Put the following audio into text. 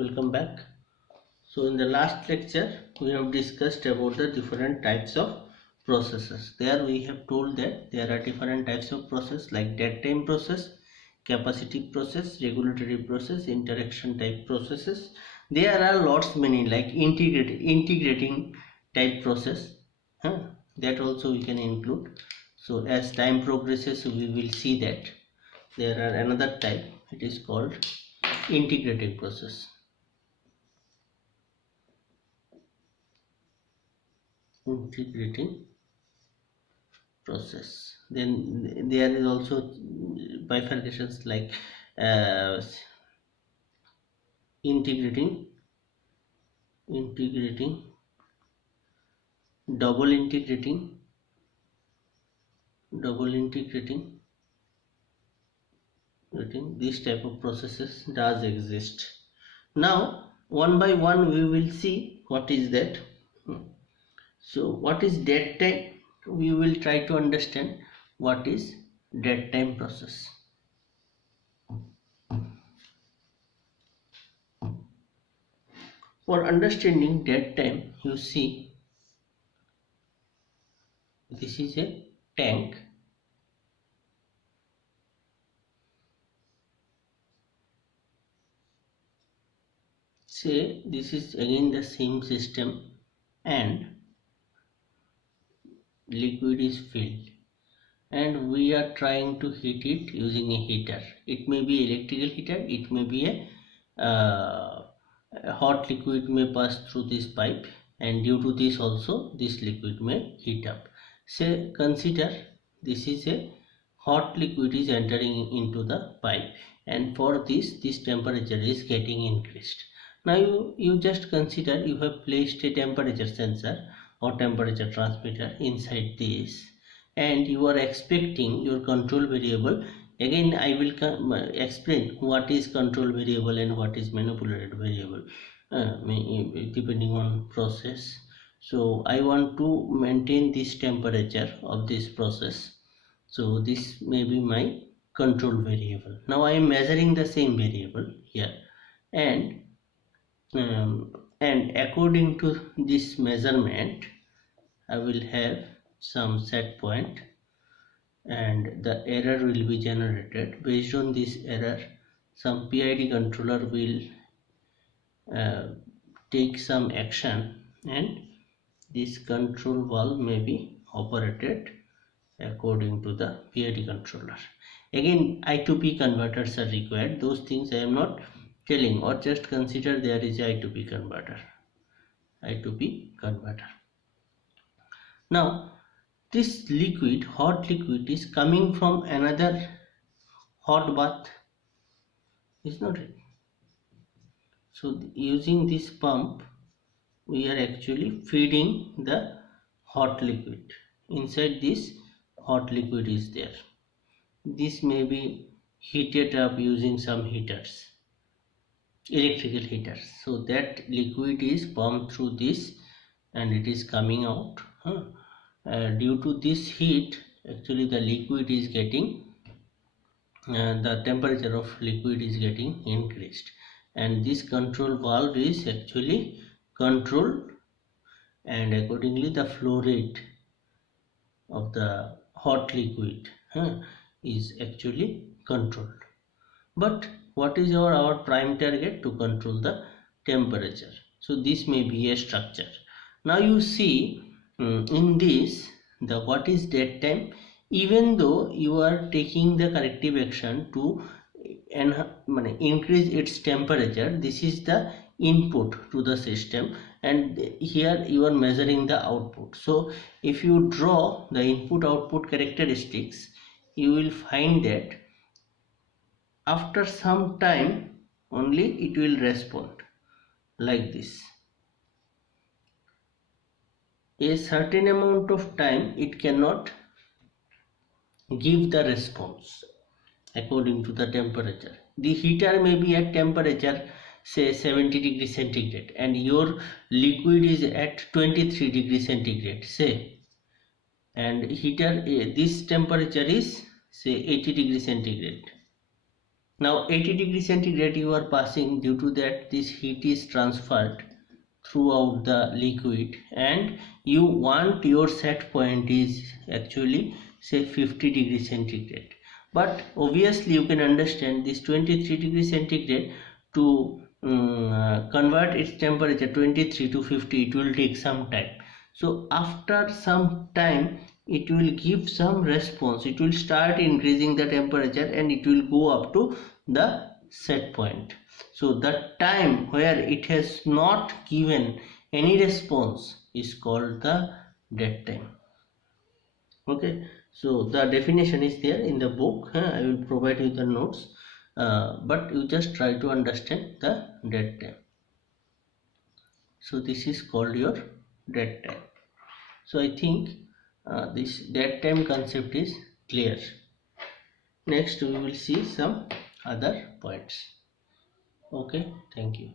welcome back. So in the last lecture we have discussed about the different types of processes. There we have told that there are different types of process like dead time process, capacity process, regulatory process, interaction type processes. There are lots many like integrating type process, that also we can include. So as time progresses we will see that there are another type, it is called integrating process. Integrating process. Then there is also bifurcations like uh, integrating, double integrating, double integrating. This type of processes does exist. Now one by one we will see what is that. So what is dead time? We will try to understand what is dead time process. For understanding dead time, you see this is a tank. Say this is again the same system and liquid is filled and we are trying to heat it using a heater. It may be electrical heater, it may be a hot liquid may pass through this pipe, and due to this also this liquid may heat up. Say consider this is a hot liquid is entering into the pipe, and for this temperature is getting increased. Now you just consider you have placed a temperature sensor or temperature transmitter inside this, and you are expecting your control variable. Again I will explain what is control variable and what is manipulated variable depending on process. So I want to maintain this temperature of this process, so this may be my control variable. Now I am measuring the same variable here, and according to this measurement I will have some set point and the error will be generated. Based on this error, some PID controller will take some action and this control valve may be operated according to the PID controller. Again I to P converters are required. Those things I am not telling, or just consider there is I to P converter. Now this liquid, hot liquid, is coming from another hot bath, is not it? So using this pump we are actually feeding the hot liquid. Inside this hot liquid is there. This may be heated up using some heaters, electrical heaters. So that liquid is pumped through this and it is coming out. Due to this heat, actually the liquid is getting the temperature of liquid is getting increased, and this control valve is actually controlled, and accordingly the flow rate of the hot liquid is actually controlled. But what is our prime target? To control the temperature. So this may be a structure. Now you see in this, the what is dead time, even though you are taking the corrective action to increase its temperature, this is the input to the system and here you are measuring the output. So if you draw the input output characteristics, you will find that after some time only it will respond like this. A certain amount of time it cannot give the response according to the temperature. The heater may be at temperature say 70 degrees centigrade and your liquid is at 23 degrees centigrade say, and heater this temperature is say 80 degrees centigrade. Now 80 degree centigrade you are passing, due to that this heat is transferred throughout the liquid, and you want your set point is actually say 50 degree centigrade. But obviously you can understand this 23 degree centigrade to convert its temperature 23 to 50, it will take some time. So after some time it will give some response, it will start increasing the temperature and it will go up to the set point. So the time where it has not given any response is called the dead time. Okay, so the definition is there in the book. I will provide you the notes, but you just try to understand the dead time. So this is called your dead time. So I think this dead time concept is clear. Next we will see some other points. Okay, thank you.